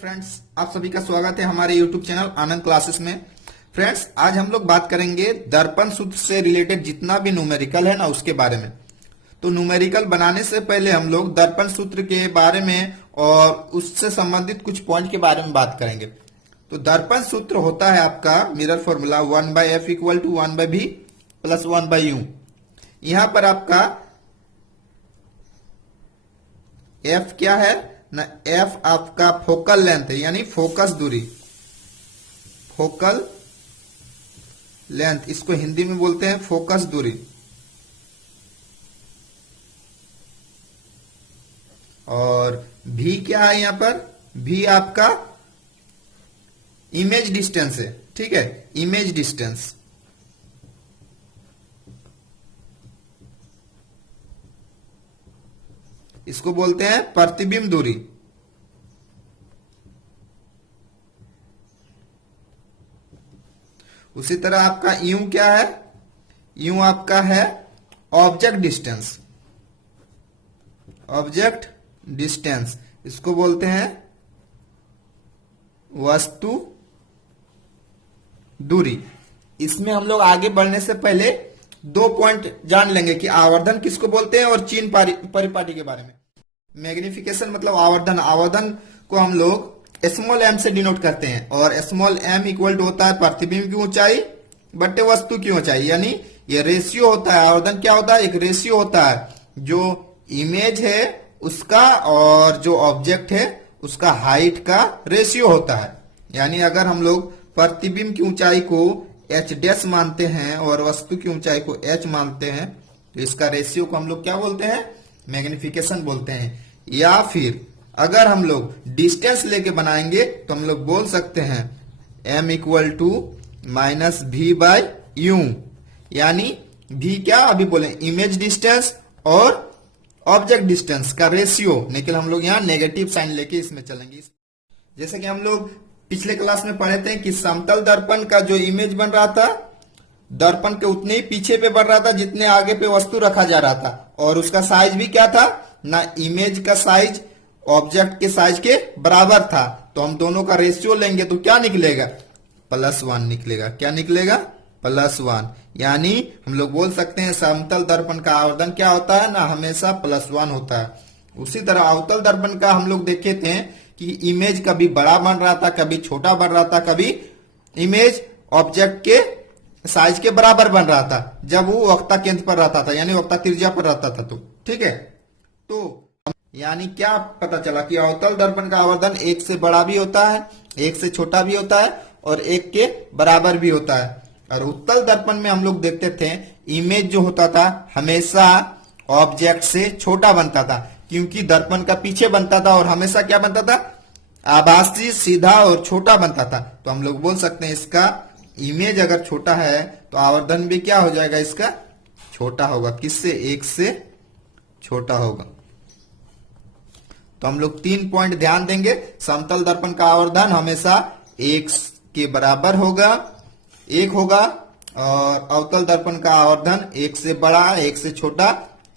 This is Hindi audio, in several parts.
फ्रेंड्स, आप सभी का स्वागत है हमारे YouTube चैनल आनंद क्लासेस में। फ्रेंड्स, आज हम लोग बात करेंगे दर्पण सूत्र से रिलेटेड जितना भी न्यूमेरिकल है ना उसके बारे में। तो न्यूमेरिकल बनाने से पहले हम लोग दर्पण सूत्र के बारे में और उससे संबंधित कुछ पॉइंट के बारे में बात करेंगे। तो दर्पण सूत्र होता है आपका mirror formula 1/f equal to 1/v plus 1/u। यहां पर आपका f क्या है ना, f आपका फोकल लेंथ है, यानी फोकस दूरी, फोकल लेंथ, इसको हिंदी में बोलते हैं फोकस दूरी। और v क्या है यहां पर, v आपका इमेज डिस्टेंस है, ठीक है, इमेज डिस्टेंस। इसको बोलते हैं प्रतिबिंब दूरी। उसी तरह आपका यू क्या है, यू आपका है ऑब्जेक्ट डिस्टेंस, ऑब्जेक्ट डिस्टेंस, इसको बोलते हैं वस्तु दूरी। इसमें हम लोग आगे बढ़ने से पहले दो पॉइंट जान लेंगे कि आवर्धन किसको बोलते हैं और चीन परिपाटी के बारे में। मैग्निफिकेशन मतलब आवर्धन, आवर्धन को हम लोग स्मॉल m से डिनोट करते हैं और स्मॉल m इक्वल टू होता है प्रतिबिंब की ऊंचाई बटे वस्तु की ऊंचाई, यानी ये रेशियो होता है। आवर्धन क्या होता है, एक रेशियो होता है, जो इमेज है उसका और जो ऑब्जेक्ट है उसका हाइट का रेशियो होता है। यानी अगर हम लोग प्रतिबिंब की ऊंचाई को h डैश मानते हैं और वस्तु की ऊंचाई को h मानते हैं तो इसका रेशियो को हम लोग क्या बोलते हैं, मैग्निफिकेशन बोलते हैं। या फिर अगर हम लोग डिस्टेंस लेके बनाएंगे तो हम लोग बोल सकते हैं m equal to minus v by u, यानी v क्या अभी बोले, इमेज डिस्टेंस और ऑब्जेक्ट डिस्टेंस का रेशियो, लेकिन हम लोग यहाँ नेगेटिव साइन लेके इसमें चलेंगे। जैसे कि हम लोग पिछले क्लास में पढ़े थे कि समतल दर्पण का जो इमेज बन रहा था दर्पण के उतने ही पीछे पे बढ़ रहा था जितने आगे पे वस्तु रखा जा रहा था, और उसका साइज भी क्या था ना, इमेज का साइज ऑब्जेक्ट के साइज के बराबर था। तो हम दोनों का रेशियो लेंगे तो क्या निकलेगा, +1 निकलेगा। क्या निकलेगा, +1। यानी हम लोग बोल सकते हैं समतल दर्पण का आवर्धन क्या होता है ना, हमेशा +1 होता है। उसी तरह अवतल दर्पण का हम लोग देखे थे कि इमेज कभी बड़ा बन रहा था, कभी छोटा बन रहा था, कभी इमेज ऑब्जेक्ट के साइज के बराबर बन रहा था जब वो वक्ता केंद्र पर रहता था, यानी वक्ता त्रिज्या पर रहता था। तो ठीक है, तो यानी क्या पता चला कि अवतल दर्पण का आवर्धन 1 से बड़ा भी होता है, 1 से छोटा भी होता है और 1 के बराबर भी होता है। और उत्तल दर्पण में हम लोग देखते थे इमेज जो होता था हमेशा ऑब्जेक्ट से छोटा बनता था, क्योंकि दर्पण का पीछे बनता था और हमेशा क्या बनता था, आभासी, सीधा और छोटा बनता था। तो हम लोग बोल सकते हैं इसका इमेज अगर छोटा है तो आवर्धन भी क्या हो जाएगा, इसका छोटा होगा। किससे, 1 से छोटा होगा। तो हम लोग 3 पॉइंट ध्यान देंगे। समतल दर्पण का आवर्धन हमेशा 1 के बराबर होगा, 1 होगा, और अवतल दर्पण का आवर्धन 1 से बड़ा, 1 से छोटा,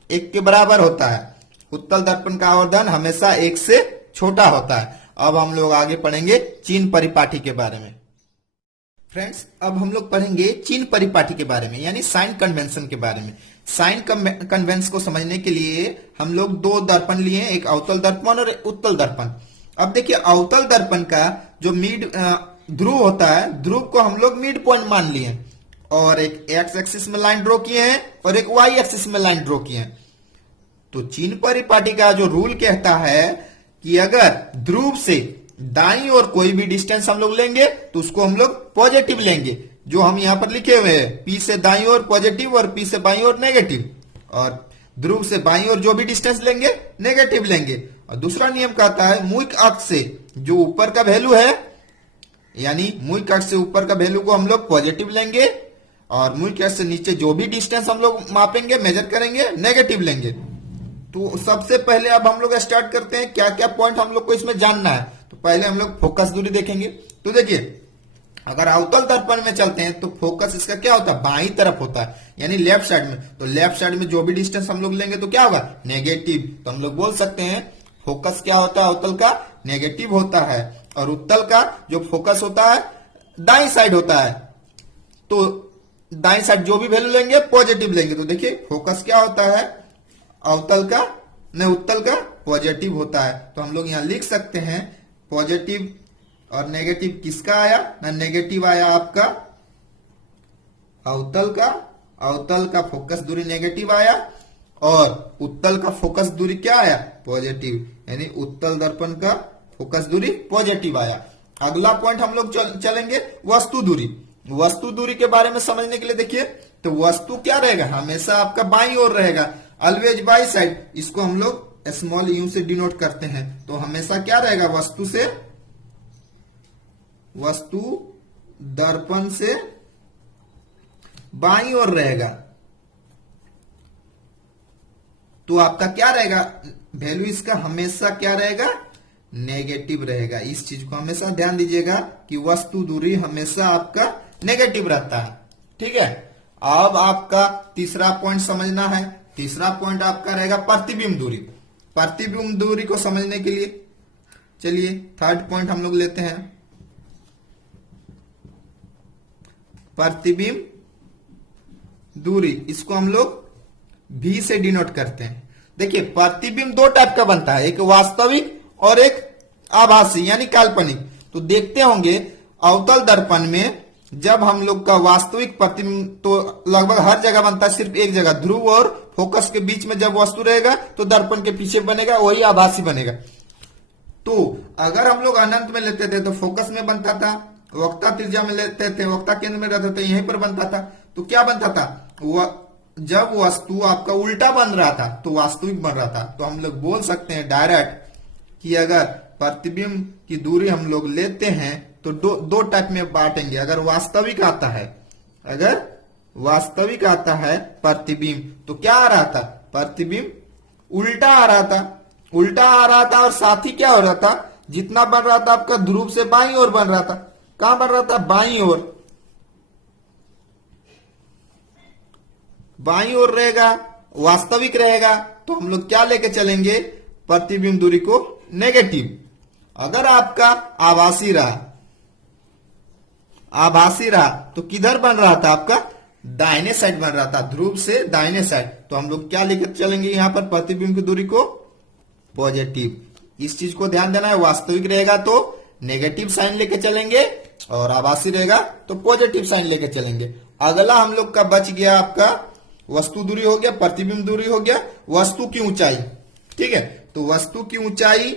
1 के बराबर होता है। उत्तल दर्पण का आवर्धन हमेशा 1 से छोटा होता है। अब हम लोग आगे पढ़ेंगे चीन परिपाटी के बारे में। फ्रेंड्स, अब हम लोग पढ़ेंगे चीन परिपाटी के बारे में, यानी साइन कन्वेंशन के बारे में। साइन कन्वेंशन को समझने के लिए हम लोग 2 दर्पण लिए, एक अवतल दर्पण और एक उत्तल दर्पण। अब देखिए, अवतल दर्पण का जो मिड ध्रुव होता है, ध्रुव को हम लोग मिड पॉइंट मान लिए और एक एक्स एक्सिस में लाइन ड्रॉ किए हैं और एक वाई एक्सिस में लाइन ड्रॉ किए हैं। तो चीन परिपाटी का जो रूल कहता है कि अगर ध्रुव से दाईं ओर कोई भी डिस्टेंस हम लोग लेंगे तो उसको हम लोग पॉजिटिव लेंगे, जो हम यहां पर लिखे हुए हैं, P से दाईं ओर पॉजिटिव और P से बाईं ओर नेगेटिव, और ध्रुव से बाईं ओर जो भी डिस्टेंस लेंगे नेगेटिव लेंगे। और दूसरा नियम कहता है मुख्य अक्ष से जो ऊपर का वैल्यू है, यानी मुख्य अक्ष से ऊपर का वैल्यू को हम लोग पॉजिटिव लेंगे और मुख्य अक्ष से नीचे जो भी डिस्टेंस हम लोग मापेंगे, मेजर करेंगे, नेगेटिव लेंगे। तो सबसे पहले अब हम लोग स्टार्ट करते हैं क्या क्या पॉइंट हम लोग को इसमें जानना है। तो पहले हम लोग फोकस दूरी देखेंगे। तो देखिए, अगर अवतल दर्पण में चलते हैं तो फोकस इसका क्या होता है, बाईं तरफ होता है, यानी लेफ्ट साइड में। तो लेफ्ट साइड में जो भी डिस्टेंस हम लोग लेंगे तो क्या होगा, नेगेटिव। तो हम लोग बोल सकते हैं फोकस क्या होता है अवतल का, नेगेटिव होता है और उत्तल का जो फोकस होता है दाईं साइड होता है। तो दाईं साइड जो भी वैल्यू लेंगे पॉजिटिव लेंगे। तो देखिए फोकस क्या होता है, अवतल का न उत्तल का पॉजिटिव होता है। तो हम लोग यहां लिख सकते हैं पॉजिटिव और नेगेटिव किसका आया ना, नेगेटिव आया आपका अवतल का फोकस दूरी नेगेटिव आया और उत्तल का फोकस दूरी क्या आया, पॉजिटिव, यानी उत्तल दर्पण का फोकस दूरी पॉजिटिव आया। अगला पॉइंट हम लोग चलेंगे वस्तु दूरी। वस्तु दूरी के बारे में समझने के लिए देखिए, तो वस्तु क्या रहेगा, हमेशा आपका बाईं ओर रहेगा, ऑलवेज बाई साइड। इसको हम लोग स्मॉल यू से डिनोट करते हैं। तो हमेशा क्या रहेगा, वस्तु दर्पण से बाईं ओर रहेगा। तो आपका क्या रहेगा, वैल्यू इसका हमेशा क्या रहेगा, नेगेटिव रहेगा। इस चीज को हमेशा ध्यान दीजिएगा कि वस्तु दूरी हमेशा आपका नेगेटिव रहता है। ठीक है, अब आपका तीसरा पॉइंट समझना है। तीसरा पॉइंट आपका रहेगा प्रतिबिंब दूरी। प्रतिबिंब दूरी को समझने के लिए चलिए थर्ड पॉइंट हम लोग लेते हैं, प्रतिबिंब दूरी। इसको हम लोग भी से डिनोट करते हैं। देखिए प्रतिबिंब दो टाइप का बनता है, एक वास्तविक और एक आभासी यानी काल्पनिक। तो देखते होंगे अवतल दर्पण में जब हम लोग का वास्तविक प्रतिबिंब तो लगभग हर जगह बनता है, सिर्फ एक जगह ध्रुव और फोकस के बीच में जब वस्तु रहेगा तो दर्पण के पीछे बनेगा, वही आभासी बनेगा। तो अगर हम लोग अनंत में लेते थे तो फोकस में बनता था, वक्ता त्रिज्या में लेते थे वक्ता केंद्र में रहता था, यहीं पर बनता था। तो क्या बनता था, जब वस्तु आपका उल्टा बन रहा था तो वास्तविक बन रहा था। तो हम लोग बोल सकते हैं डायरेक्ट कि अगर प्रतिबिंब की दूरी हम लोग लेते हैं तो दो टाइप में बांटेंगे। अगर वास्तविक आता है प्रतिबिंब, तो क्या आ रहा था, प्रतिबिंब उल्टा आ रहा था और साथ ही क्या हो रहा था, जितना बन रहा था आपका ध्रुव से बाईं ओर बन रहा था। कहां बन रहा था, बाईं ओर रहेगा, वास्तविक रहेगा। तो हम लोग क्या लेके चलेंगे, प्रतिबिंब दूरी को नेगेटिव। अगर आपका आभासी रहा तो किधर बन रहा था, आपका दाहिने साइड बन रहा था, ध्रुव से दाहिने साइड। तो हम लोग क्या लेकर चलेंगे यहां पर, प्रतिबिंब की दूरी को पॉजिटिव। इस चीज को ध्यान देना है, वास्तविक रहेगा तो नेगेटिव साइन लेके चलेंगे और आभासी रहेगा तो पॉजिटिव साइन लेके चलेंगे। अगला हम लोग का बच गया आपका वस्तु दूरी हो गया, प्रतिबिंब दूरी हो गया, वस्तु की ऊंचाई। ठीक है, तो वस्तु की ऊंचाई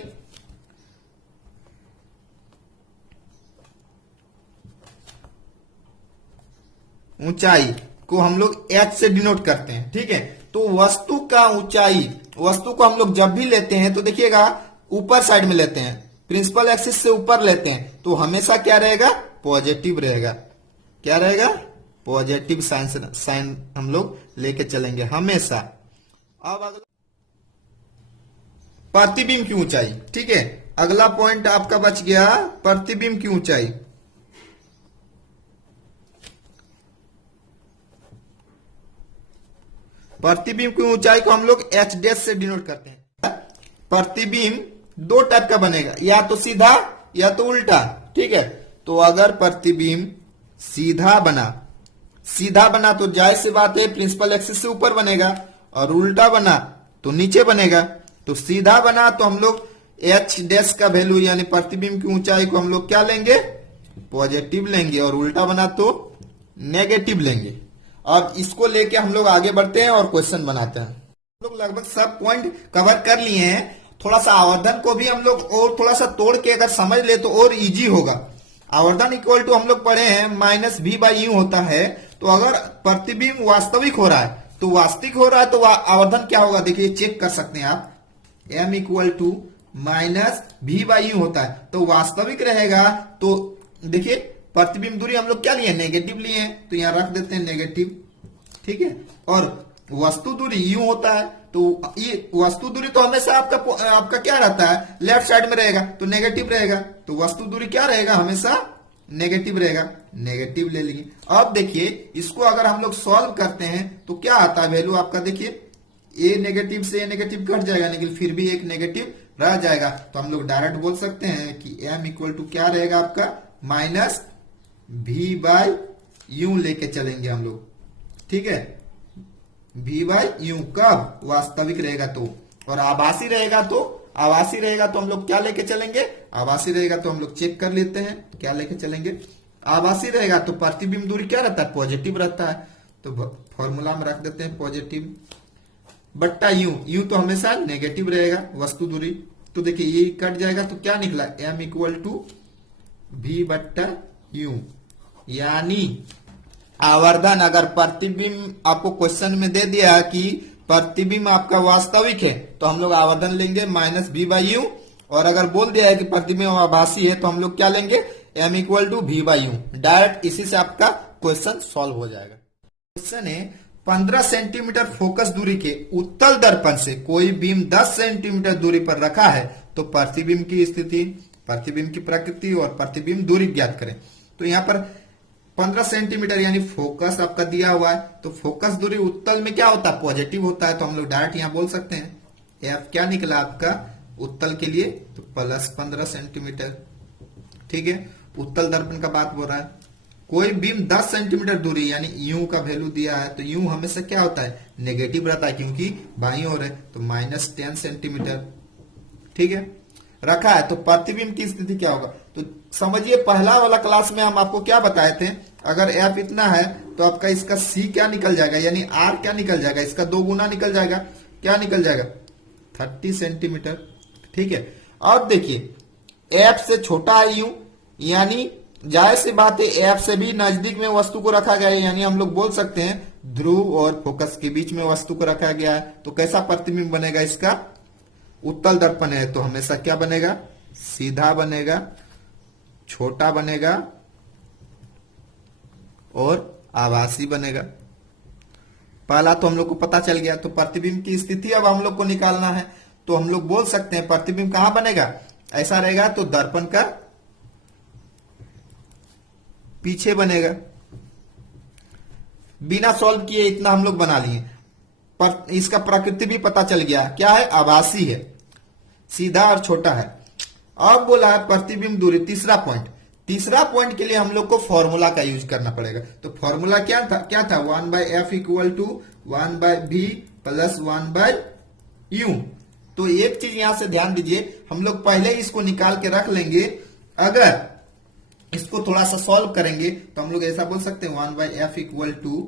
को हम लोग h से डिनोट करते हैं। ठीक है, तो वस्तु का ऊंचाई, वस्तु को हम लोग जब भी लेते हैं तो देखिएगा ऊपर साइड में लेते हैं, प्रिंसिपल एक्सिस से ऊपर लेते हैं, तो हमेशा क्या रहेगा, पॉजिटिव रहेगा। क्या रहेगा, पॉजिटिव साइन हम लोग लेके चलेंगे हमेशा। अब अगला प्रतिबिंब की ऊंचाई। ठीक है, अगला पॉइंट आपका बच गया प्रतिबिंब की ऊंचाई। प्रतिबिंब की ऊंचाई को हम लोग h डैश से डिनोट करते हैं। प्रतिबिंब दो टाइप का बनेगा, या तो सीधा या तो उल्टा। ठीक है, तो अगर प्रतिबिंब सीधा बना तो जाहिर सी बात है प्रिंसिपल एक्सिस से ऊपर बनेगा, और उल्टा बना तो नीचे बनेगा। तो सीधा बना तो हम लोग h डैश का वैल्यू यानी प्रतिबिंब की ऊंचाई को हम लोग क्या लेंगे, पॉजिटिव लेंगे, और उल्टा बना तो नेगेटिव लेंगे। अब इसको लेके हम लोग आगे बढ़ते हैं और क्वेश्चन बनाते हैं। हम लोग लगभग सब पॉइंट कवर कर लिए हैं। थोड़ा सा आवर्धन को भी हम लोग और थोड़ा सा तोड़ के अगर समझ ले तो और इजी होगा। आवर्धन इक्वल टू हम लोग पढ़े हैं -v/u होता है। तो अगर प्रतिबिंब वास्तविक हो रहा है तो आवर्धन क्या होगा, देखिए चेक कर सकते हैं आप, m इक्वल टू -v/u होता है तो वास्तविक रहेगा। तो देखिए प्रतिबिंब दूरी हम लोग क्या लिए, नेगेटिव लिए हैं, तो यहां रख देते हैं नेगेटिव। ठीक है, और वस्तु दूरी u होता है, तो ये वस्तु दूरी तो हमेशा आपका क्या रहता है, लेफ्ट साइड में रहेगा तो नेगेटिव रहेगा। तो वस्तु दूरी क्या रहेगा, हमेशा नेगेटिव रहेगा, नेगेटिव ले लेंगे। अब देखिए इसको अगर हम लोग सॉल्व करते हैं तो क्या आता है वैल्यू आपका, देखिए a नेगेटिव से a नेगेटिव कट जाएगा, लेकिन फिर भी एक नेगेटिव रह जाएगा, तो हम लोग डायरेक्ट बोल सकते हैं कि m इक्वल टू क्या रहेगा आपका, माइनस v बाई यू लेके चलेंगे हम लोग, ठीक है। v बाई यू कब वास्तविक रहेगा तो, और आभासी रहेगा तो हम लोग क्या लेके चलेंगे, आभासी रहेगा तो हम लोग चेक कर लेते हैं क्या लेके चलेंगे। आभासी रहेगा तो प्रतिबिंब दूरी क्या रहता है, पॉजिटिव रहता है, तो फॉर्मूला में रख देते हैं पॉजिटिव बट्टा यू तो हमेशा नेगेटिव रहेगा वस्तु दूरी, तो देखिए ये कट जाएगा तो क्या निकला, m इक्वल टू v बट्टा यू, यानी आवर्धन, अगर प्रतिबिंब आपको क्वेश्चन में दे दिया कि प्रतिबिंब आपका वास्तविक है तो हम लोग आवर्धन लेंगे माइनस v बाई यू, और अगर बोल दिया है कि प्रतिबिंब आभासी है तो हम लोग क्या लेंगे, m equal to v by u. Direct इसी से आपका क्वेश्चन सॉल्व हो जाएगा। क्वेश्चन है 15 सेंटीमीटर फोकस दूरी के उत्तल दर्पण से कोई बीम 10 सेंटीमीटर दूरी पर रखा है तो प्रतिबिंब की स्थिति, प्रतिबिंब की प्रकृति और प्रतिबिंब दूरी ज्ञात करें। तो यहाँ पर 15 सेंटीमीटर यानी फोकस आपका दिया हुआ है, तो फोकस दूरी उत्तल में क्या होता है, पॉजिटिव होता है, तो हम लोग डायरेक्ट यहाँ बोल सकते हैं एफ क्या निकला आपका उत्तल के लिए, तो प्लस 15 सेंटीमीटर, ठीक है। उत्तल दर्पण का बात बोल रहा है, कोई बीम 10 सेंटीमीटर दूरी यानी यू का वैल्यू दिया है, तो यू हमेशा क्या होता है, नेगेटिव रहता है क्योंकि बाईं ओर है, तो माइनस 10 सेंटीमीटर, ठीक है, रखा है। तो प्रतिबिंब की स्थिति क्या होगा, तो समझिए पहला वाला क्लास में हम आपको क्या बताए थे, अगर एफ इतना है तो आपका इसका सी क्या निकल जाएगा, यानी आर क्या निकल जाएगा, इसका 2 गुना निकल जाएगा, क्या निकल जाएगा 30 सेंटीमीटर, ठीक है। अब देखिए एफ से छोटा है यू, यानी जाहिर सी बात है एफ से भी नजदीक में वस्तु को रखा गया है, यानी हम लोग बोल सकते हैं ध्रुव और फोकस के बीच में वस्तु को रखा गया है, तो कैसा प्रतिबिंब बनेगा इसका, उत्तल दर्पण है तो हमेशा क्या बनेगा, सीधा बनेगा, छोटा बनेगा और आभासी बनेगा। पहला तो हम लोग को पता चल गया, तो प्रतिबिंब की स्थिति अब हम लोग को निकालना है, तो हम लोग बोल सकते हैं प्रतिबिंब कहां बनेगा, ऐसा रहेगा तो दर्पण का पीछे बनेगा। बिना सॉल्व किए इतना हम लोग बना लिए, पर इसका प्रकृति भी पता चल गया, क्या है, आभासी है, सीधा और छोटा है। अब बोला है प्रतिबिंब दूरी, तीसरा पॉइंट के लिए हम लोग को फॉर्मूला का यूज करना पड़ेगा। तो फॉर्मूला क्या था 1 by f equal to 1 by v plus 1 by u. तो एक चीज यहां से ध्यान दीजिए, हम लोग पहले इसको निकाल के रख लेंगे, अगर इसको थोड़ा सा सॉल्व करेंगे तो हम लोग ऐसा बोल सकते हैं 1 by f equal to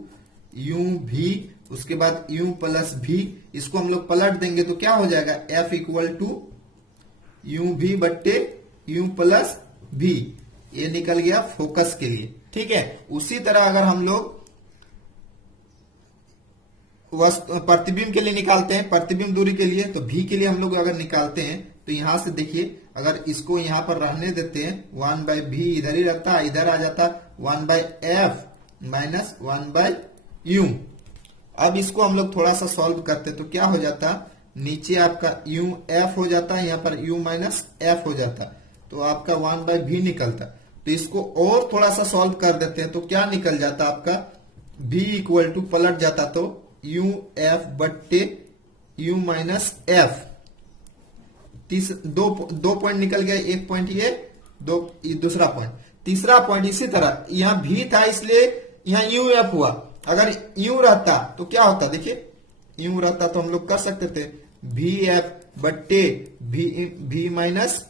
u v, उसके बाद यू प्लस भी, इसको हम लोग पलट देंगे तो क्या हो जाएगा, एफ इक्वल टू यू भी बट्टे यू प्लस भी, ये निकल गया फोकस के लिए, ठीक है। उसी तरह अगर हम लोग प्रतिबिंब के लिए निकालते हैं, प्रतिबिंब दूरी के लिए, तो भी के लिए हम लोग अगर निकालते हैं तो यहां से देखिए, अगर इसको यहां पर रहने देते हैं 1 बाई भी इधर ही रहता, इधर आ जाता 1 by F minus 1 by you. अब इसको हम लोग थोड़ा सा सॉल्व करते तो क्या हो जाता, नीचे आपका यू एफ हो जाता है, यहाँ पर यू माइनस एफ हो जाता, तो आपका 1 बाई भी निकलता। तो इसको और थोड़ा सा सॉल्व कर देते हैं तो क्या निकल जाता आपका, भी इक्वल टू पलट जाता तो यू एफ बट्टे यू माइनस एफ। दो पॉइंट निकल गया, एक पॉइंट ये दूसरा पॉइंट, तीसरा पॉइंट इसी तरह, यहां भी था इसलिए यहां यू एफ हुआ, अगर यू रहता तो क्या होता, देखिए यू रहता तो हम लोग कर सकते थे भी एफ बट्टे भी माइनस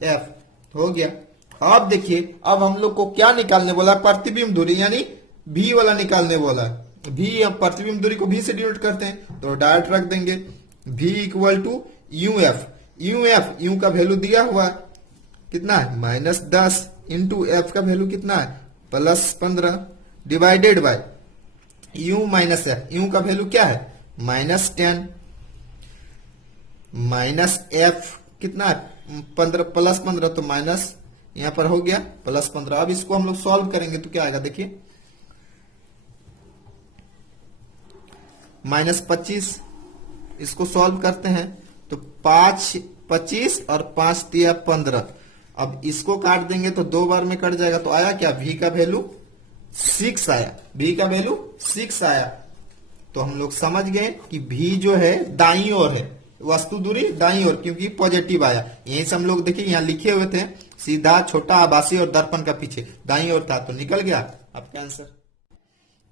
एफ, हो गया। अब देखिए अब हम लोग को क्या निकालने बोला, प्रतिबिंब दूरी, यानी भी वाला निकालने बोला, भी, अब प्रतिबिंब दूरी को भी से डिनोट करते हैं तो डायरेक्ट रख देंगे v equal to u f, u का वैल्यू दिया हुआ कितना है -10 इंटू एफ का वैल्यू कितना है +15 divided by you minus F, u का वैल्यू क्या है -10 माइनस एफ कितना है 15 +15, तो माइनस यहां पर हो गया +15। अब इसको हम लोग सॉल्व करेंगे तो क्या आएगा, देखिए -25, इसको सॉल्व करते हैं तो 5 25 और 5 तिया 15। अब इसको काट देंगे तो 2 बार में कट जाएगा, तो आया क्या, v का वैल्यू 6 आया, v का वैल्यू 6 आया। तो हम लोग समझ गए कि v जो है दाईं ओर है, वस्तु दूरी दाईं ओर, क्योंकि पॉजिटिव आया। यहीं से हम लोग देखिए यहाँ लिखे हुए थे सीधा, छोटा, आभासी और दर्पण का पीछे दाईं ओर था, तो निकल गया आपका आंसर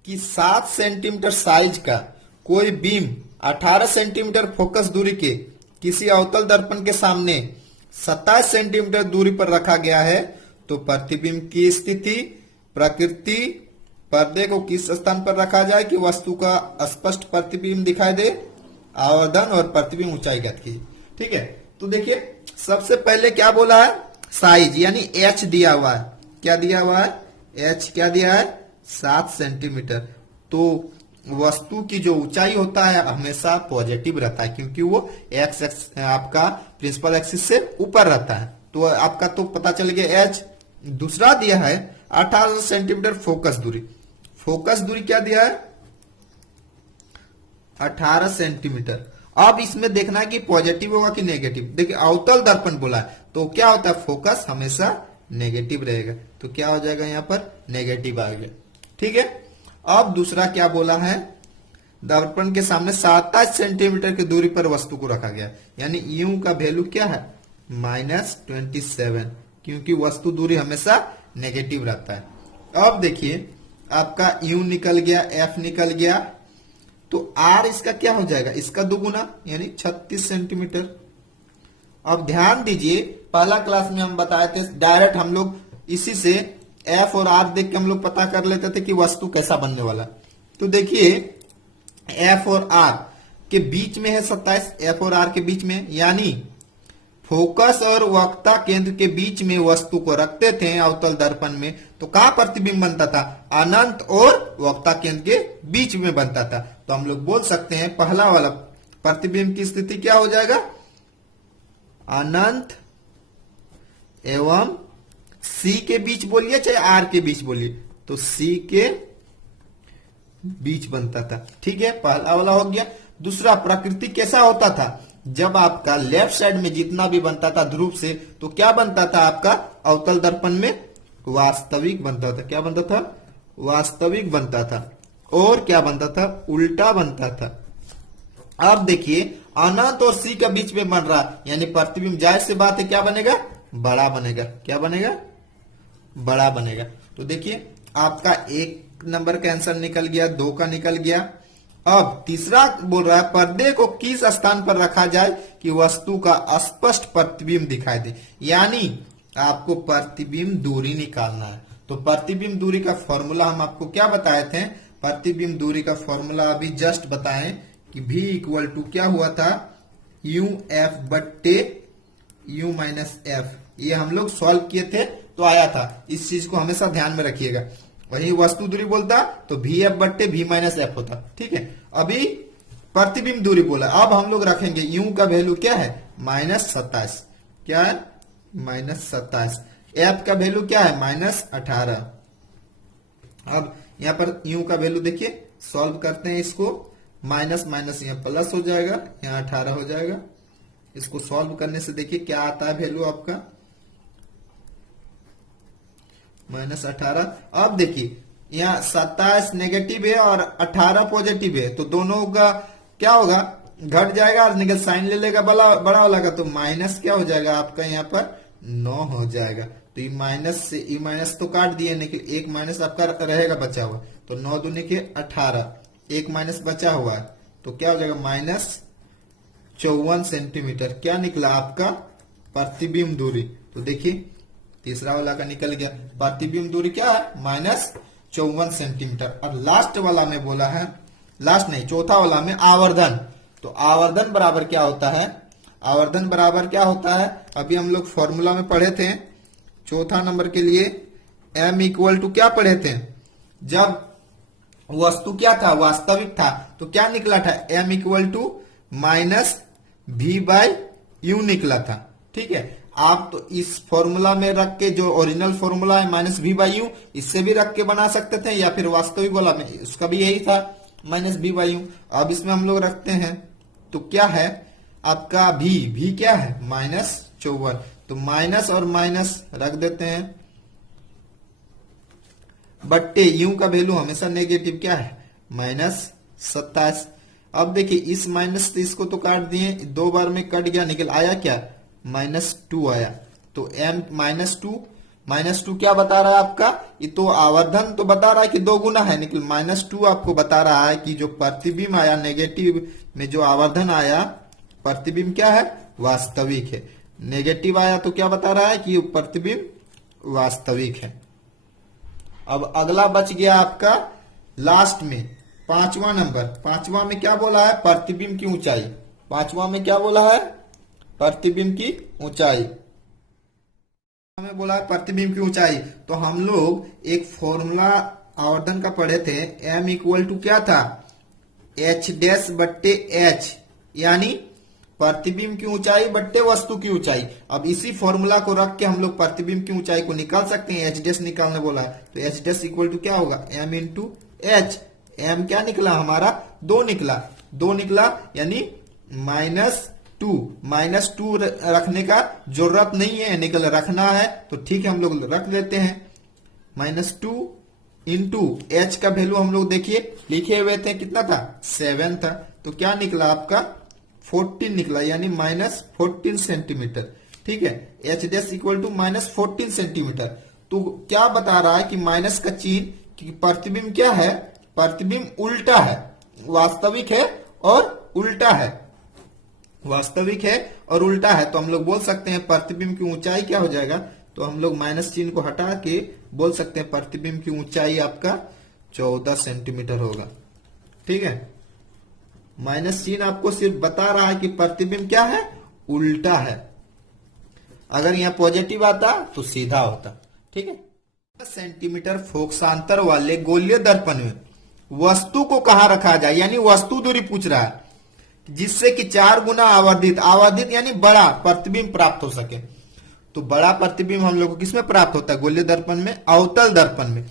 कि 7 सेंटीमीटर साइज का कोई बीम 18 सेंटीमीटर फोकस दूरी के किसी अवतल दर्पण के सामने 27 सेंटीमीटर दूरी पर रखा गया है, तो प्रतिबिंब की स्थिति, प्रकृति, पर्दे को किस स्थान पर रखा जाए कि वस्तु का स्पष्ट प्रतिबिंब दिखाई दे, आवर्धन और प्रतिबिंब ऊंचाई ज्ञात की। ठीक है, तो देखिए सबसे पहले क्या बोला है, साइज यानी एच दिया हुआ है। क्या दिया हुआ है, एच क्या दिया है, 7 सेंटीमीटर। तो वस्तु की जो ऊंचाई होता है हमेशा पॉजिटिव रहता है, क्योंकि वो एक्स आपका प्रिंसिपल एक्सिस से ऊपर रहता है। तो आपका तो पता चल गया एच। दूसरा दिया है 18 सेंटीमीटर फोकस दूरी। फोकस दूरी क्या दिया है, 18 सेंटीमीटर। अब इसमें देखना है कि पॉजिटिव होगा कि नेगेटिव। देखिए अवतल दर्पण बोला है, तो क्या होता है, फोकस हमेशा नेगेटिव रहेगा, तो क्या हो जाएगा यहाँ पर, नेगेटिव आ गया। ठीक है, अब दूसरा क्या बोला है, दर्पण के सामने 27 सेंटीमीटर की दूरी पर वस्तु को रखा गया, यानी यू का वैल्यू क्या है, -27, क्योंकि वस्तु दूरी हमेशा नेगेटिव रहता है। अब देखिए आपका यू निकल गया, एफ निकल गया, तो आर इसका क्या हो जाएगा, इसका दोगुना यानी 36 सेंटीमीटर। अब ध्यान दीजिए पहला क्लास में हम बताए थे, डायरेक्ट हम लोग इसी से एफ और आर देख के हम लोग पता कर लेते थे कि वस्तु कैसा बनने वाला। तो देखिए एफ और आर के बीच में है 27, एफ और आर के बीच में, यानी फोकस और वक्ता केंद्र के बीच में वस्तु को रखते थे अवतल दर्पण में, तो कहां प्रतिबिंब बनता था, अनंत और वक्ता केंद्र के बीच में बनता था। तो हम लोग बोल सकते हैं पहला वाला प्रतिबिंब की स्थिति क्या हो जाएगा, अनंत एवं सी के बीच बोलिए चाहे आर के बीच बोलिए, तो सी के बीच बनता था। ठीक है, पहला वाला हो गया। दूसरा प्रकृति कैसा होता था, जब आपका लेफ्ट साइड में जितना भी बनता था ध्रुव से, तो क्या बनता था आपका अवतल दर्पण में, वास्तविक बनता था। क्या बनता था, वास्तविक बनता था। और क्या बनता था, उल्टा बनता था। अब देखिए अनंत और सी के बीच में बन रहा, यानी प्रतिबिंब जाहिर सी बात है क्या बनेगा, बड़ा बनेगा। क्या बनेगा, बड़ा बनेगा। तो देखिए आपका 1 नंबर का आंसर निकल गया, 2 का निकल गया। अब तीसरा बोल रहा है पर्दे को किस स्थान पर रखा जाए कि वस्तु का स्पष्ट प्रतिबिंब दिखाई दे, यानी आपको प्रतिबिंब दूरी निकालना है। तो प्रतिबिंब दूरी का फॉर्मूला हम आपको क्या बताए थे, प्रतिबिंब दूरी का फॉर्मूला अभी जस्ट बताएं कि v इक्वल टू क्या हुआ था, यू एफ बट्टे यू माइनस एफ। ये हम लोग सॉल्व किए थे तो आया था, इस चीज को हमेशा ध्यान में रखिएगा। वही वस्तु दूरी बोलता तो वी एफ बट्टे वी माइनस एफ होता। ठीक है, अभी प्रतिबिंब दूरी बोला, अब हम लोग रखेंगे यू का वैल्यू क्या है, -27। क्या है, -27। एफ का वैल्यू क्या है, -18। अब यहां पर यू का वैल्यू देखिए, सॉल्व करते हैं इसको, माइनस माइनस यहाँ प्लस हो जाएगा, यहाँ 18 हो जाएगा। इसको सॉल्व करने से देखिए क्या आता है वैल्यू आपका, -18। अब देखिए यहाँ 27 नेगेटिव है और 18 पॉजिटिव है, तो दोनों का क्या होगा, घट जाएगा और निकल साइन ले लेगा बड़ा वाला का, तो माइनस क्या हो जाएगा आपका यहाँ पर 9 हो जाएगा। तो ये माइनस से ये माइनस तो काट दिए, लेकिन एक माइनस आपका रहेगा बचा हुआ, तो 9 दूनी के 18, एक माइनस बचा हुआ है, तो क्या हो जाएगा -54 सेंटीमीटर। क्या निकला आपका प्रतिबिंब दूरी, तो देखिए तीसरा वाला का निकल गया, प्रतिबिंब दूरी क्या है, -54 सेंटीमीटर। और लास्ट वाला में बोला है, लास्ट नहीं चौथा वाला में आवर्धन, तो आवर्धन बराबर क्या होता है, आवर्धन बराबर क्या होता है, अभी हम लोग फॉर्मूला में पढ़े थे चौथा नंबर के लिए, m इक्वल टू क्या पढ़े थे, जब वस्तु क्या था, वास्तविक था, तो क्या निकला था, m इक्वल टू -v/u निकला था। ठीक है, आप तो इस फॉर्मूला में रख के, जो ओरिजिनल फॉर्मूला है -v/u, इससे भी रख के बना सकते थे, या फिर वास्तविक वाला में उसका भी यही था -v/u। अब इसमें हम लोग रखते हैं तो क्या है आपका v क्या है, -54, तो माइनस और माइनस रख देते हैं, बट्टे u का वैल्यू हमेशा नेगेटिव क्या है, -27। अब देखिए इस माइनस से इसको तो काट दिए, 2 बार में कट गया, निकल आया क्या, -2 आया। तो m -2 क्या बता रहा है आपका, ये तो आवर्धन तो बता रहा है कि 2 गुना है, निकल -2 आपको बता रहा है कि जो प्रतिबिंब आया नेगेटिव में, जो आवर्धन आया प्रतिबिंब क्या है, वास्तविक है। नेगेटिव आया तो क्या बता रहा है कि प्रतिबिंब वास्तविक है। अब अगला बच गया आपका लास्ट में 5वां नंबर। 5वां में क्या बोला है, प्रतिबिंब की ऊंचाई। 5वां में क्या बोला है, प्रतिबिंब की ऊंचाई में बोला है प्रतिबिंब की ऊंचाई। तो हम लोग एक फॉर्मूला आवर्धन का पढ़े थे, m इक्वल टू क्या था, h' h, यानी प्रतिबिंब की ऊंचाई बट्टे वस्तु की ऊंचाई। अब इसी फॉर्मूला को रख के हम लोग प्रतिबिंब की ऊंचाई को निकाल सकते हैं, h' निकालने बोला है। तो h' इक्वल टू क्या होगा, m इंटू h। m क्या निकला हमारा, 2 निकला, यानी -2 रखने का जरूरत नहीं है, निकल रखना है तो ठीक है, हम लोग रख देते हैं। -2 इंटू h का वैल्यू हम लोग देखिए लिखे हुए थे, कितना था, 7 था। तो क्या निकला आपका 14 निकला, यानी -14 सेंटीमीटर। ठीक है, h' इक्वल टू -14 सेंटीमीटर। तो क्या बता रहा है कि माइनस का चिन्ह, कि प्रतिबिंब क्या है, प्रतिबिंब उल्टा है, वास्तविक है और उल्टा है, वास्तविक है और उल्टा है। तो हम लोग बोल सकते हैं प्रतिबिंब की ऊंचाई क्या हो जाएगा, तो हम लोग माइनस चिन्ह को हटा के बोल सकते हैं प्रतिबिंब की ऊंचाई आपका 14 सेंटीमीटर होगा। ठीक है, माइनस चिन्ह आपको सिर्फ बता रहा है कि प्रतिबिंब क्या है, उल्टा है। अगर यहाँ पॉजिटिव आता तो सीधा होता। ठीक है, सेंटीमीटर फोकसांतर वाले गोलीय दर्पण में वस्तु को कहां रखा जाए, यानी वस्तु दूरी पूछ रहा है, जिससे कि 4 गुना आवर्धित यानी बड़ा प्रतिबिंब प्राप्त हो सके। तो बड़ा प्रतिबिंब हम लोग को किसमें प्राप्त होता है, गोलीय दर्पण में, अवतल दर्पण में।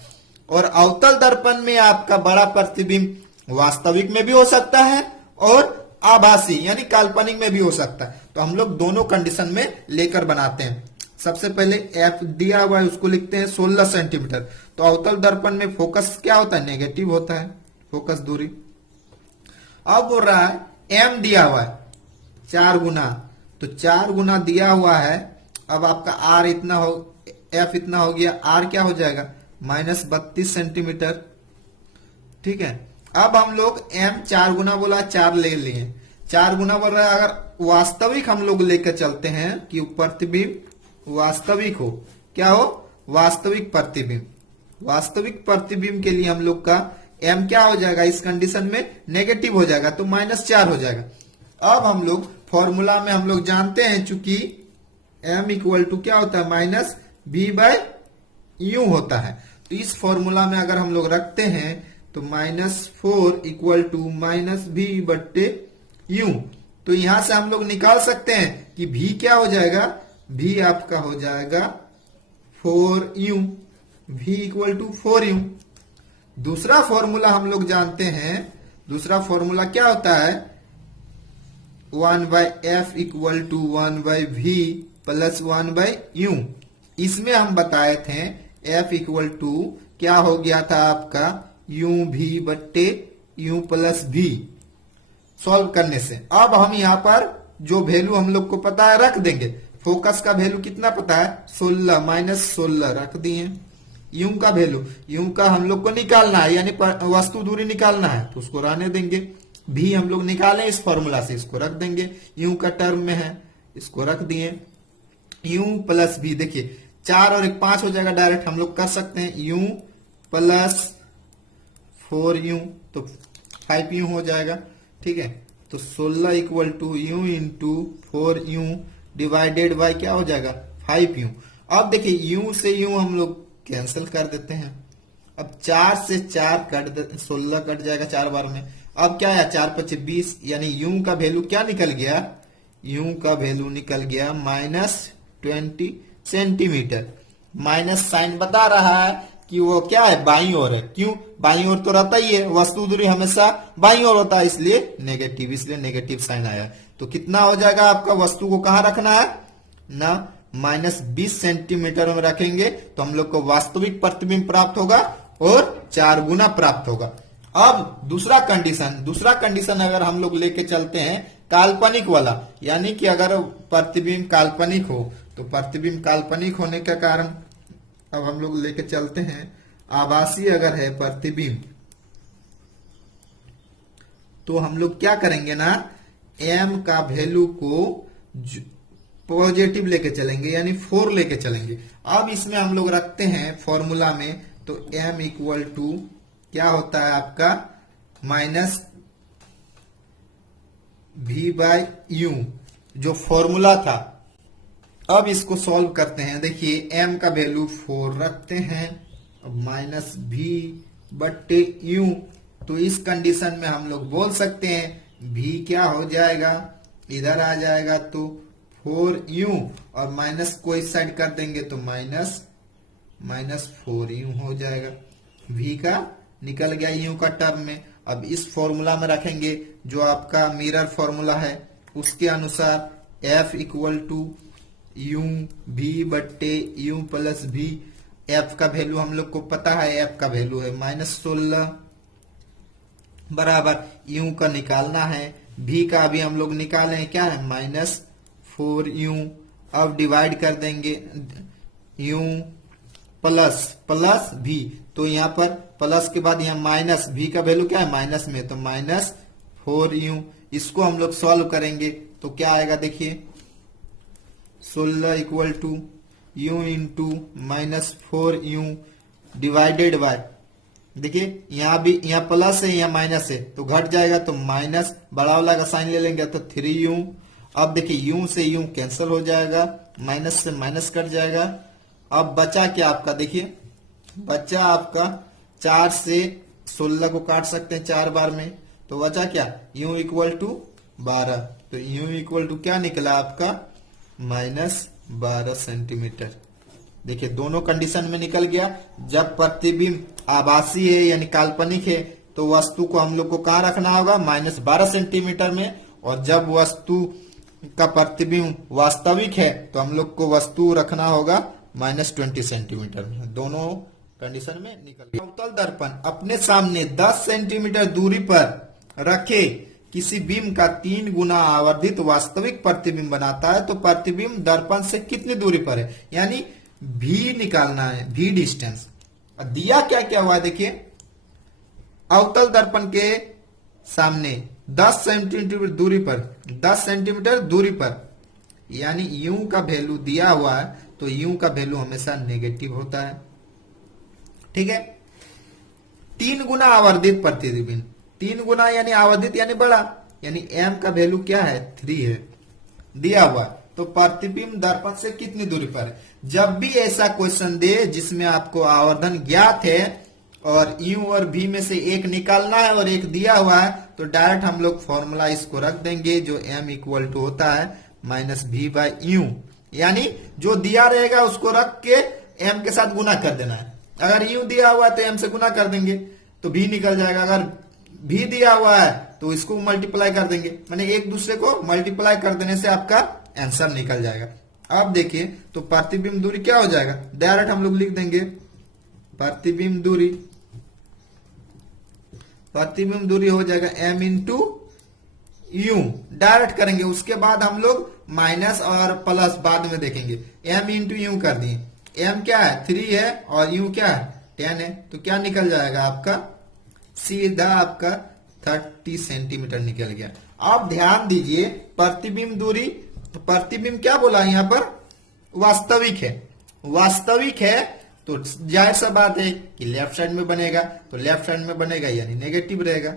और अवतल दर्पण में आपका बड़ा प्रतिबिंब वास्तविक में भी हो सकता है और आभासी यानी काल्पनिक में भी हो सकता है। तो हम लोग दोनों कंडीशन में लेकर बनाते हैं। सबसे पहले f दिया हुआ है, उसको लिखते हैं 16 सेंटीमीटर। तो अवतल दर्पण में फोकस क्या होता है, नेगेटिव होता है, फोकस दूरी। अब बोल रहा है m दिया हुआ है 4 गुना, तो 4 गुना दिया हुआ है। अब आपका r इतना हो, f इतना हो गया, r क्या हो जाएगा, -32 सेंटीमीटर। ठीक है, अब हम लोग m 4 गुना बोला, 4 ले लिए, 4 गुना बोल रहा है। अगर वास्तविक हम लोग लेकर चलते हैं कि प्रतिबिंब वास्तविक हो, क्या हो, वास्तविक प्रतिबिंब। वास्तविक प्रतिबिंब के लिए हम लोग का m क्या हो जाएगा, इस कंडीशन में नेगेटिव हो जाएगा, तो -4 हो जाएगा। अब हम लोग फॉर्मूला में हम लोग जानते हैं, चूंकि m इक्वल टू क्या होता है, -v/u होता है। तो इस फॉर्मूला में अगर हम लोग रखते हैं तो -4 इक्वल टू -v/u। तो यहां से हम लोग निकाल सकते हैं कि v क्या हो जाएगा, v आपका हो जाएगा 4u, v equal to 4u। दूसरा फॉर्मूला हम लोग जानते हैं, दूसरा फॉर्मूला क्या होता है, 1/f equal to 1/v plus 1/u। इसमें हम बताए थे f इक्वल टू क्या हो गया था आपका, u/u प्लस v। सॉल्व करने से अब हम यहाँ पर जो वैल्यू हम लोग को पता है रख देंगे। फोकस का वैल्यू कितना पता है, 16, -16 रख दिए। यू का वैल्यू, यू का हम लोग को निकालना है, यानी वस्तु दूरी निकालना है, तो उसको रहने देंगे। भी हम लोग निकालें इस फॉर्मूला से, इसको रख देंगे, यू का टर्म में है, इसको रख दिए। यू प्लस भी, देखिए 4 और 1 5 हो जाएगा, डायरेक्ट हम लोग कर सकते हैं, यू प्लस 4u तो 5u हो जाएगा। ठीक है, तो 16 equal to u into 4u divided by क्या हो जाएगा, 5u। अब देखिए u से u हम लोग कैंसिल कर देते हैं। अब 4 से 4 16 कट जाएगा 4 बार में। अब क्या है, 4 × 5 = 20, यानी u का वैल्यू क्या निकल गया, u का वैल्यू निकल गया -20 सेंटीमीटर। माइनस साइन बता रहा है कि वो क्या है, बाईं ओर है। क्यों, बाईं ओर तो रहता ही है, वस्तु दूरी हमेशा बाईं ओर होता है, इसलिए नेगेटिव साइन आया। तो कितना हो जाएगा आपका, वस्तु को कहां रखना है ना, -20 सेंटीमीटर में रखेंगे तो हम लोग को वास्तविक प्रतिबिंब प्राप्त होगा और 4 गुना प्राप्त होगा। अब दूसरा कंडीशन अगर हम लोग लेके चलते हैं काल्पनिक वाला, यानी कि अगर प्रतिबिंब काल्पनिक हो, तो प्रतिबिंब काल्पनिक होने के कारण अब हम लोग लेके चलते हैं आभासी अगर है प्रतिबिंब, तो हम लोग क्या करेंगे ना, m का वैल्यू को पॉजिटिव लेके चलेंगे, यानी 4 लेके चलेंगे। अब इसमें हम लोग रखते हैं फॉर्मूला में, तो m इक्वल टू क्या होता है आपका माइनस v बाई यू, जो फॉर्मूला था। अब इसको सॉल्व करते हैं। देखिए m का वैल्यू 4 रखते हैं, अब माइनस v बट्टे यू, तो इस कंडीशन में हम लोग बोल सकते हैं v क्या हो जाएगा, इधर आ जाएगा तो 4u, और माइनस को इस साइड कर देंगे तो माइनस 4u हो जाएगा। v का निकल गया u का टर्म में। अब इस फॉर्मूला में रखेंगे जो आपका मिरर फॉर्मूला है, उसके अनुसार f equal to u v बट्टे यू प्लस v। f का वैल्यू हम लोग को पता है, f का वैल्यू है -16 बराबर u का निकालना है, v का अभी हम लोग निकाले हैं, क्या है -4u। अब डिवाइड कर देंगे u प्लस v, तो यहाँ पर प्लस के बाद यहाँ माइनस, v का वैल्यू क्या है माइनस में, तो -4u। इसको हम लोग सॉल्व करेंगे तो क्या आएगा, देखिए 16 equal to u into -4u divided by, देखिए यहाँ भी यहाँ प्लस है यहाँ माइनस है, तो घट जाएगा, तो माइनस बड़ा वाला का साइन ले लेंगे तो 3u। अब देखिए u से u कैंसिल हो जाएगा, माइनस से माइनस कट जाएगा। अब बचा क्या आपका, देखिए बचा आपका 4 से 16 को काट सकते हैं 4 बार में, तो बचा क्या u इक्वल टू 12, तो u इक्वल टू क्या निकला आपका -12 सेंटीमीटर। देखिए दोनों कंडीशन में निकल गया। जब प्रतिबिंब आभासी है यानी काल्पनिक है तो वस्तु को हम लोग को कहाँ रखना होगा, -12 सेंटीमीटर में, और जब वस्तु का प्रतिबिंब वास्तविक है तो हम लोग को वस्तु रखना होगा -20 सेंटीमीटर में। दोनों कंडीशन में निकल गया। अवतल दर्पण अपने सामने 10 सेंटीमीटर दूरी पर रखे किसी बिंब का 3 गुना आवर्धित वास्तविक प्रतिबिंब बनाता है, तो प्रतिबिंब दर्पण से कितनी दूरी पर है, यानी v निकालना है, v डिस्टेंस। दिया क्या क्या हुआ है, देखिए अवतल दर्पण के सामने 10 सेंटीमीटर दूरी पर, 10 सेंटीमीटर दूरी पर, यानी u का वैल्यू दिया हुआ है, तो u का वैल्यू हमेशा नेगेटिव होता है, ठीक है। 3 गुना आवर्धित प्रतिबिंब, 3 गुना यानी आवर्धित यानी बड़ा, यानी m का वैल्यू क्या है 3 है दिया हुआ, तो प्रतिबिंब दर्पण से कितनी दूरी पर है। जब भी ऐसा क्वेश्चन दे जिसमें आपको आवर्धन ज्ञात है और u और v में से एक निकालना है और एक दिया हुआ है, तो डायरेक्ट हम लोग फॉर्मूला इसको रख देंगे जो m इक्वल टू होता है -v बाई यू, यानी जो दिया रहेगा उसको रख के m के साथ गुना कर देना है। अगर u दिया हुआ है तो m से गुना कर देंगे तो v निकल जाएगा, अगर v दिया हुआ है तो इसको मल्टीप्लाई कर देंगे, माने एक दूसरे को मल्टीप्लाई कर देने से आपका आंसर निकल जाएगा। अब देखिए तो प्रतिबिंब दूरी क्या हो जाएगा, डायरेक्ट हम लोग लिख देंगे प्रतिबिंब दूरी हो जाएगा m इंटू यू, डायरेक्ट करेंगे, उसके बाद हम लोग माइनस और प्लस बाद में देखेंगे। m इंटू यू कर दिए, m क्या है 3 है और u क्या है 10 है, तो क्या निकल जाएगा आपका सीधा आपका 30 सेंटीमीटर निकल गया। आप ध्यान दीजिए प्रतिबिंब दूरी, तो प्रतिबिंब क्या बोला यहाँ पर वास्तविक है तो जाहिर सा बात है कि लेफ्ट साइड में बनेगा, तो लेफ्ट साइड में बनेगा यानी नेगेटिव रहेगा।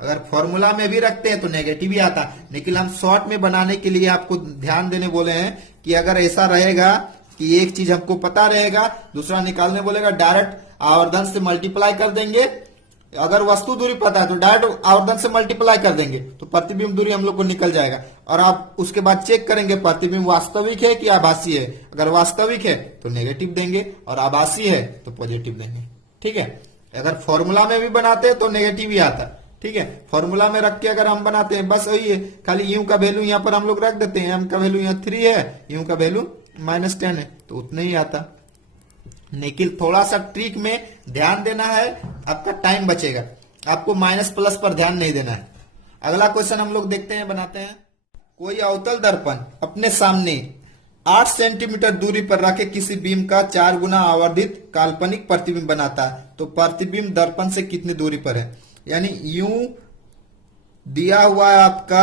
अगर फॉर्मूला में भी रखते हैं तो नेगेटिव ही आता, लेकिन हम शॉर्ट में बनाने के लिए आपको ध्यान देने बोले हैं कि अगर ऐसा रहेगा कि एक चीज हमको पता रहेगा दूसरा निकालने बोलेगा, डायरेक्ट आवर्धन से मल्टीप्लाई कर देंगे। अगर वस्तु दूरी पता है तो डायरेक्ट आवर्धन से मल्टीप्लाई कर देंगे तो प्रतिबिंब दूरी हम लोग को निकल जाएगा, और आप उसके बाद चेक करेंगे प्रतिबिंब वास्तविक है कि आभासी है। अगर वास्तविक है तो नेगेटिव देंगे और आभासी है तो पॉजिटिव देंगे, ठीक है। अगर फॉर्मूला में भी बनाते हैं तो नेगेटिव ही आता, ठीक है। फॉर्मूला में रख के अगर हम बनाते हैं बस वही है, खाली u का वैल्यू यहाँ पर हम लोग रख देते हैं, m का वैल्यू यहाँ 3 है, u का वैल्यू -10 है, तो उतना ही आता। लेकिन थोड़ा सा ट्रिक में ध्यान देना है, आपका टाइम बचेगा, आपको माइनस प्लस पर ध्यान नहीं देना है। अगला क्वेश्चन हम लोग देखते हैं, बनाते हैं। कोई अवतल दर्पण अपने सामने 8 सेंटीमीटर दूरी पर रखे किसी बीम का 4 गुना आवर्धित काल्पनिक प्रतिबिंब बनाता है, तो प्रतिबिंब दर्पण से कितनी दूरी पर है। यानी यूं दिया हुआ है आपका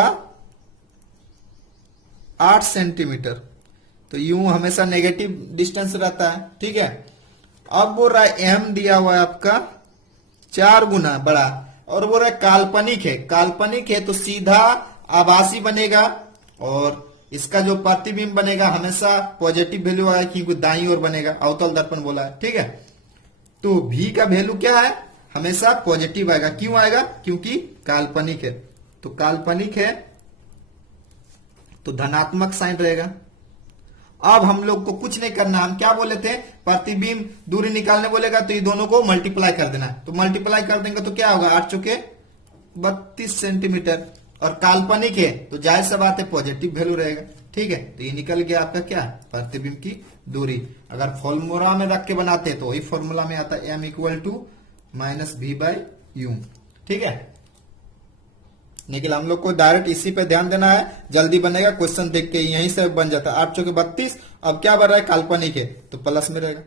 8 सेंटीमीटर, तो यूं हमेशा नेगेटिव डिस्टेंस रहता है, ठीक है। अब बोल रहा है एम दिया हुआ है आपका 4 गुना बड़ा, और बोल रहा है काल्पनिक है, काल्पनिक है तो सीधा आभासी बनेगा, और इसका जो प्रतिबिंब बनेगा हमेशा पॉजिटिव वैल्यू आएगा, क्योंकि दाईं ओर बनेगा, अवतल दर्पण बोला है, ठीक है। तो भी का वैल्यू क्या है, हमेशा पॉजिटिव आएगा। क्यों आएगा, क्योंकि काल्पनिक है, तो काल्पनिक है तो धनात्मक साइन रहेगा। अब हम लोग को कुछ नहीं करना, हम क्या बोले थे, प्रतिबिंब दूरी निकालने बोलेगा तो ये दोनों को मल्टीप्लाई कर देना है, तो मल्टीप्लाई कर देंगे तो क्या होगा, 8 चौके 32 सेंटीमीटर, और काल्पनिक है तो जाहिर सा बात है पॉजिटिव वैल्यू रहेगा, ठीक है। तो ये निकल गया आपका क्या, प्रतिबिंब की दूरी। अगर फॉर्मूला में रख के बनाते हैं तो वही फॉर्मूला में आता है m=-v/u, ठीक है। लेकिन हम लोग को डायरेक्ट इसी पे ध्यान देना है, जल्दी बनेगा, क्वेश्चन देख के यहीं से बन जाता है। 8 चौके 32, अब क्या बन रहा है, काल्पनिक है तो प्लस में रहेगा।